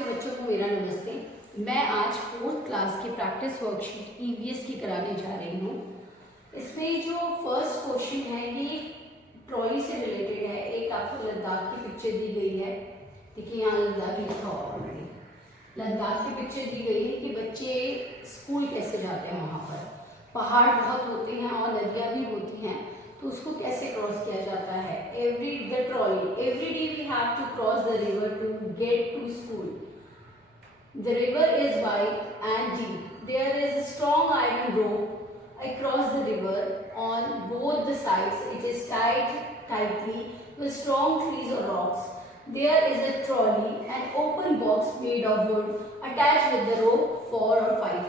सभी बच्चों को मेरा नमस्ते। मैं आज 4th क्लास की प्रैक्टिस वर्कशीट EVS की कराने जा रही हूँ। इसमें जो फर्स्ट क्वेश्चन है ये ट्रॉली से रिलेटेड है। एक आपको लद्दाख की पिक्चर दी गई है। देखिए यहाँ लद्दाख लिखा हुआ ऑलरेडी। लद्दाख की पिक्चर दी गई है कि बच्चे स्कूल कैसे जाते हैं। वहाँ पर पहाड़ बहुत होते हैं और नदियाँ भी होती हैं, तो उसको कैसे क्रॉस किया जाता है। Every day we have to cross the river to get to school. The river is wide and deep. There is a strong iron rope across the river on both the sides. It is tied tightly with strong trees or rocks. There is a trolley, an open box made of wood attached with the rope 4 or 5.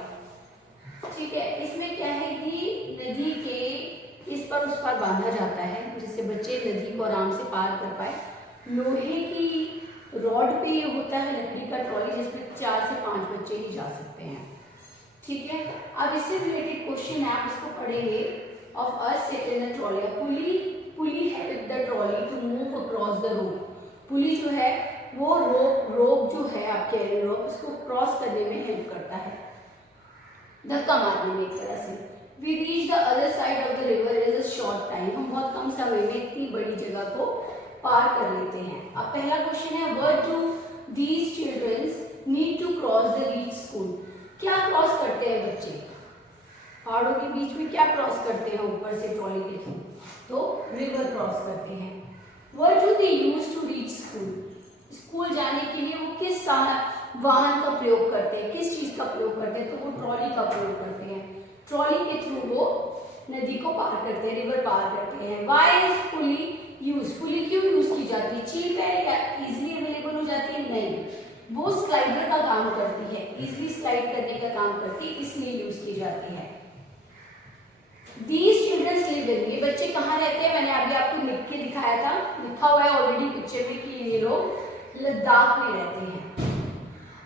ठीक है, इसमें क्या है कि नदी के इस पर उस पर बांधा जाता है जिससे बच्चे नदी को आराम से पार कर पाए। लोहे की रॉड पे ये होता है लकड़ी का ट्रॉली जिसमें 4 से 5 बच्चे ही जा सकते हैं। ठीक है, अब इससे रिलेटेड क्वेश्चन है, आप इसको पढ़ेंगे। Of us sit in the trolley, pulley help the trolley to move across the rope. Pulley जो है वो रोप जो है आपके आयरन रोप, उसको क्रॉस करने में हेल्प करता है, धक्का मारने में एक तरह से। We reach the other side of the river is a short time, हम बहुत कम समय में इतनी बड़ी जगह को पार कर लेते हैं। अब पहला क्वेश्चन है, what do these childrens need to cross the reach school. क्या क्रॉस करते हैं बच्चे पहाड़ों के बीच में, क्या क्रॉस करते हैं ऊपर से ट्रॉली के थ्रू, तो रिवर क्रॉस करते हैं। What do they use to reach school, school जाने के लिए वो किस वाहन का प्रयोग करते हैं, किस चीज का प्रयोग करते हैं, तो वो ट्रॉली का प्रयोग करते हैं। ट्रॉली के थ्रू वो नदी को पार करते हैं, रिवर पार करते हैं। व्हाई इज पुली यूज, पुली क्यों यूज की जाती है, चीप है या इजीली अवेलेबल हो जाती है, नहीं, वो स्लाइडर का काम करती है, इजीली स्लाइड करने का काम करती है, इसलिए यूज की जाती है। These children live in, ये बच्चे कहाँ रहते हैं, मैंने अभी आपको लिख के दिखाया था, लिखा हुआ है ऑलरेडी पिक्चर में कि ये लोग लद्दाख में रहते हैं।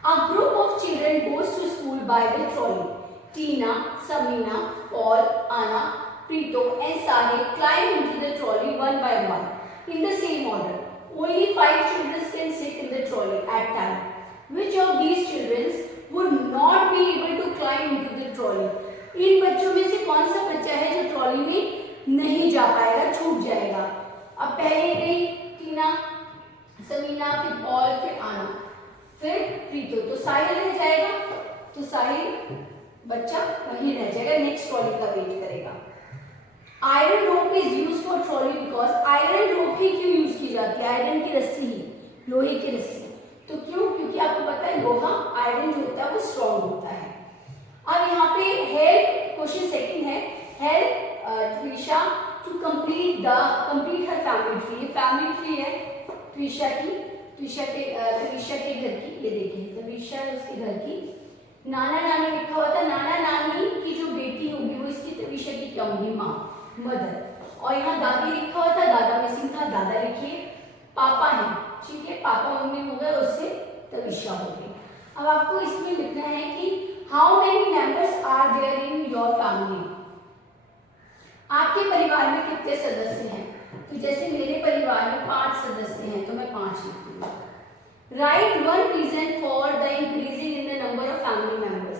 A group of children goes to school by the trolley. Tina, Samina, Paul, Anna, Preeto and Sahil climb into the trolley one by one in the same order. Only 5 children can sit in the trolley at a time. Which of these children would not be able to climb into the trolley? इन बच्चों में से कौन सा बच्चा है जो trolley में नहीं जा पाएगा, छूट जाएगा। अब पहले गई टीना, समीना, फिर पॉल, फिर आना, फिर प्रीतो, तो साहिल रह जाएगा, तो साहिल बच्चा वहीं रह जाएगा, नेक्स्ट ट्रॉली का वेट करेगा। Iron rope is use for trolley because, iron rope ही क्यों यूज की जाती है, आयरन की रस्सी ही, लोहे की रस्सी, तो क्यों, क्योंकि आपको पता है लोहा आयरन जो होता है वो स्ट्रॉन्ग होता है। अब यहाँ पे हेल्प, क्वेश्चन सेकंड है, help Trisha to complete her family tree. ये फैमिली ट्री है त्रिशा के घर की, ये देखिए त्रिशा उसके घर की। नाना नानी लिखा हुआ था, नाना नानी की जो बेटी होगी वो इसकी त्रिशा की क्या होगी, माँ, मदर। और यहाँ दादी लिखा हुआ था, दादा मिसिंग था, दादा लिखिए। पापा है, ठीक है, पापा मम्मी हो गए, उससे त्रिशा हो गई। अब आपको इसमें लिखना है कि how many members are there in your family, आपके परिवार में कितने सदस्य हैं, तो जैसे मेरे परिवार में 5 सदस्य हैं तो मैं 5 लिखूंगी। Write one reason for the increasing in the number of family members,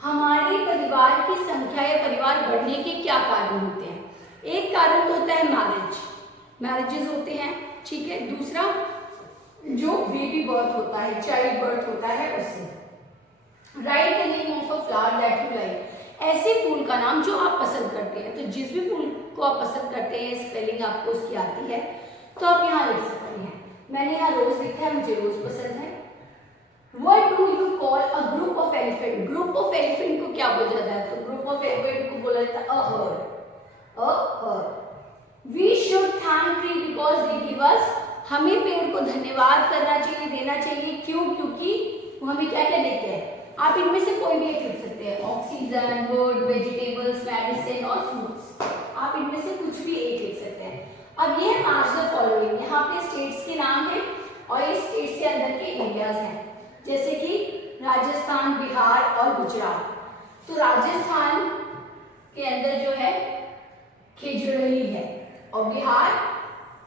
हमारे परिवार की संख्या या परिवार बढ़ने के क्या कारण होते हैं। एक कारण तो होता है मैरिजेस होते हैं, ठीक है। दूसरा जो बेबी बर्थ होता है, चाइल्ड बर्थ होता है, उससे। Right the name of a flower that you like, ऐसे फूल का नाम जो आप पसंद करते हैं, तो जिस भी फूल को आप पसंद करते हैं स्पेलिंग आपको उसकी आती है तो आप यहाँ लिख सकते हैं। मैंने यहाँ रोज लिखा है, मुझे रोज पसंद है। What do you call a group of elephant? Group of elephant को क्या बोला जाता है, तो ग्रुप ऑफ एलिफेंट को बोला जाता है a herd. We should thank tree because they give us, हमें पेड़ को धन्यवाद करना चाहिए, देना चाहिए, क्यों, क्योंकि वो हमें क्या क्या देते हैं। आप इनमें से कोई भी एक लिख सकते हैं, ऑक्सीजन, वुड, वेजिटेबल्स, मेडिसिन और फ्रूट्स, आप इनमें से कुछ भी एक लिख सकते हैं। अब ये मैच द फॉलोइंग, यहाँ पे स्टेट्स के नाम है और ये स्टेट्स के अंदर के एरियाज हैं, जैसे कि राजस्थान, बिहार और गुजरात। तो राजस्थान के अंदर जो है खेजड़ली है और बिहार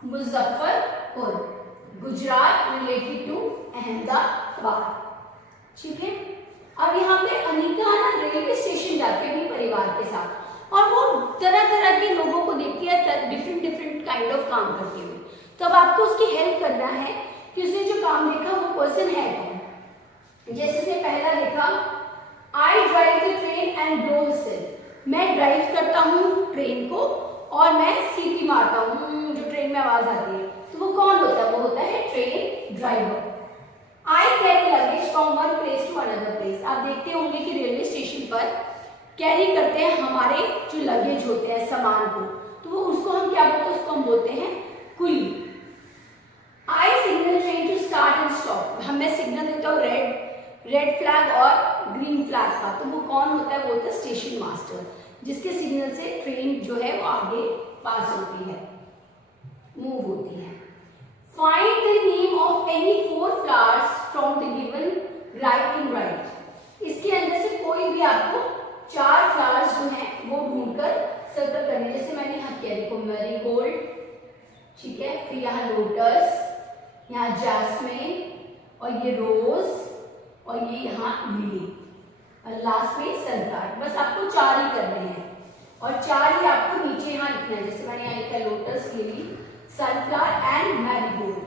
मुजफ्फरपुर, गुजरात रिलेटेड टू अहमदाबाद। ठीक है। अब यहाँ पे अनिका ना रेलवे स्टेशन जाती है अपने परिवार के साथ और वो तरह तरह के लोगों को देखती है डिफरेंट डिफरेंट काइंड ऑफ काम करते हुए। तो अब आपको उसकी हेल्प करना है कि उसने जो काम देखा वो पर्सन है कौन। जैसे उसने पहला देखा, I drive the train and blow whistle, मैं ड्राइव करता हूँ ट्रेन को और मैं सीटी मारता हूँ जो ट्रेन में आवाज आती है। तो वो कौन होता है? वो होता है train driver. I carry luggage from one place to another place। आप देखते होंगे कि रेलवे स्टेशन पर कैरी करते हैं हमारे जो लगेज होते हैं सामान को, तो वो उसको हम क्या बोलते हैं? उसको हम बोलते हैं कुली। I signal train to start and stop, मैं सिग्नल देता हूँ रेड फ्लैग और ग्रीन फ्लैग का, तो वो कौन होता है? वो होता है स्टेशन मास्टर, जिसके सिग्नल से ट्रेन जो है वो आगे पास होती है, मूव होती है। Find the name of any 4 flowers from the given right and right। इसके अंदर से कोई भी आपको 4 फ्लावर्स जो हैं वो ढूंढकर सर्कल करने। जैसे मैंने यहाँ किया, देखो मैरीगोल्ड, ठीक है, फिर यहाँ लोटस, यहाँ जैस्मिन और ये रोज और ये यहाँ लिली और लास्ट में सनफ्लावर। बस आपको 4 ही करने हैं और 4 ही आपको नीचे यहाँ लिखना है। जैसे मैंने यहाँ लिखा lotus, lily, sunflower and marigold.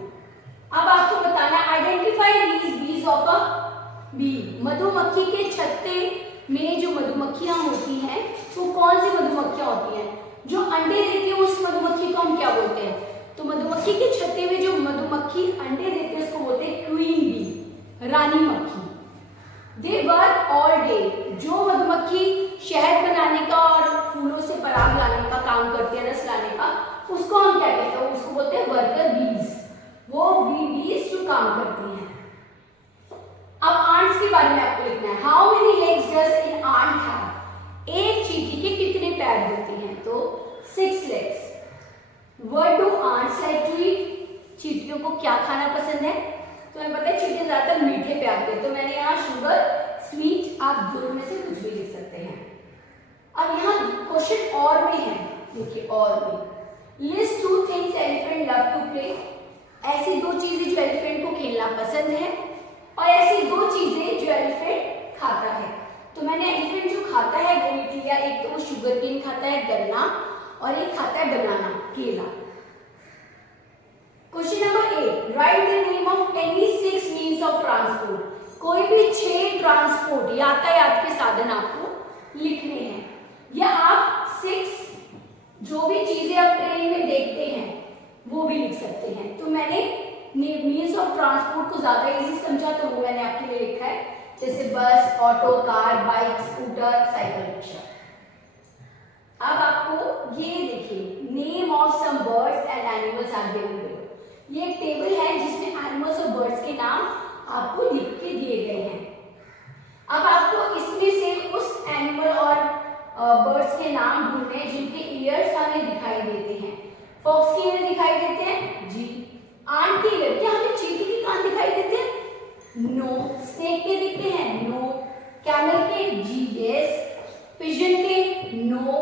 अब आपको बताना है आइडेंटिफाई दीज बीज ऑफ अ बी। मधुमक्खी के छत्ते में जो मधुमक्खियां होती हैं वो कौन सी मधुमक्खियां होती हैं? जो अंडे देती है उस मधुमक्खी को हम क्या बोलते हैं? तो मधुमक्खी के छत्ते में जो मधुमक्खी अंडे देती है उसको बोलते हैं क्वीन बी, रानी मक्खी। दे वर्क ऑल डे, जो मधुमक्खी शहद बनाने का और फूलों से पराग लाने का काम करती है, रस लाने का, उसको हम क्या कहते हैं? उसको बोलते हैं वर्कर बीज, वो बीज जो काम करती हैं। अब आंट्स के बारे में आपको लिखना है। How many legs does an ant have? एक चींटी के कितने पैर होते हैं? तो 6 legs. What do ants like to eat? चींटियों को क्या खाना पसंद है? तो हमें पता है चींटियां ज्यादातर मीठे पे आते हैं, तो मैंने यहाँ शुगर, स्वीट, आप दोनों में से कुछ भी लिख सकते हैं। अब यहाँ क्वेश्चन और में है, देखिए और में, list 2 things elephant love to play. ऐसी 2 चीजें जो एलिफेंट को खेलना पसंद है और ऐसी 2 चीजें जो एलिफेंट खाता है। तो मैंने एलिफेंट जो खाता है वो लिख लिया। एक तो वो शुगर केन खाता है, गन्ना, और एक खाता है बनाना, केला। Question number 8, right the name of any 6 means of transport. कोई भी 6 ट्रांसपोर्ट यातायात के साधन आपको लिखने हैं, या आप 6 जो भी चीजें आप ट्रेन में देखते हैं वो भी लिख सकते हैं। तो मैंने मीन्स ऑफ ट्रांसपोर्ट को ज्यादा इजी समझा तो वो मैंने आपके लिए लिखा है, जैसे bus, auto, car, bike, scooter, cycle, rickshaw. अब आपको ये देखिए, name of some birds and animals are given below. ये एक टेबल है जिसमें एनिमल्स और बर्ड्स के नाम आपको लिख के दिए गए हैं। अब आपको इसमें से उस एनिमल और बर्ड्स के नाम ढूंढने जिनके ईयर्स हमें दिखाई देते हैं। फॉक्स के ईयर दिखाई देते हैं जी। आंट के ईयर, क्या हमें चींटी के कान दिखाई देते हैं? नो। स्नेक के दिखते हैं? नो। कैमल के? जी यस। पिजन के? नो।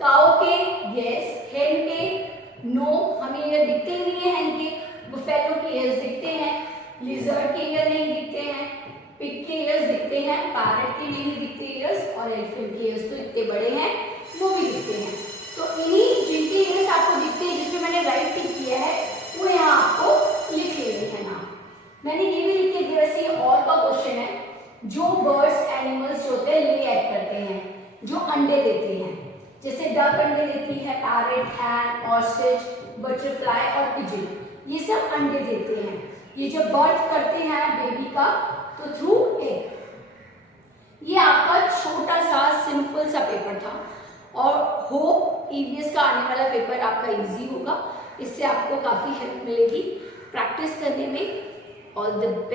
काऊ के? यस। हेन के? नो, हमें ईयर दिखते ही नहीं है हेन के। बुफेलो के ईयर्स दिखते हैं, लिजर्ड के ईयर नहीं दिखते हैं, पिग के ईयर्स दिखते हैं, पैरट के नहीं दिखते ईयर्स, और एलिफेंट के ईयर्स तो इतने बड़े हैं वो भी दिखते हैं। तो इन्हीं जिनके ईयर्स आपको दिखते हैं जिसमें मैंने राइट टिक किया है वो यहाँ आपको लिख लेने हैं नाम। मैंने ये भी लिख के दिया। वैसे ये और का क्वेश्चन है, जो बर्ड्स एनिमल्स जो होते हैं ले एग करते हैं, जो अंडे देते हैं, जैसे डक अंडे देती है, पैरेट, हैन, ऑस्ट्रिच, बटरफ्लाई और पिजन, ये सब अंडे देते हैं। ये जब बर्थ करते हैं बेबी का तो थ्रू एग। ये आपका छोटा सा सिंपल सा पेपर था और होप ईवीएस का आने वाला पेपर आपका इजी होगा। इससे आपको काफी हेल्प मिलेगी प्रैक्टिस करने में। All the best.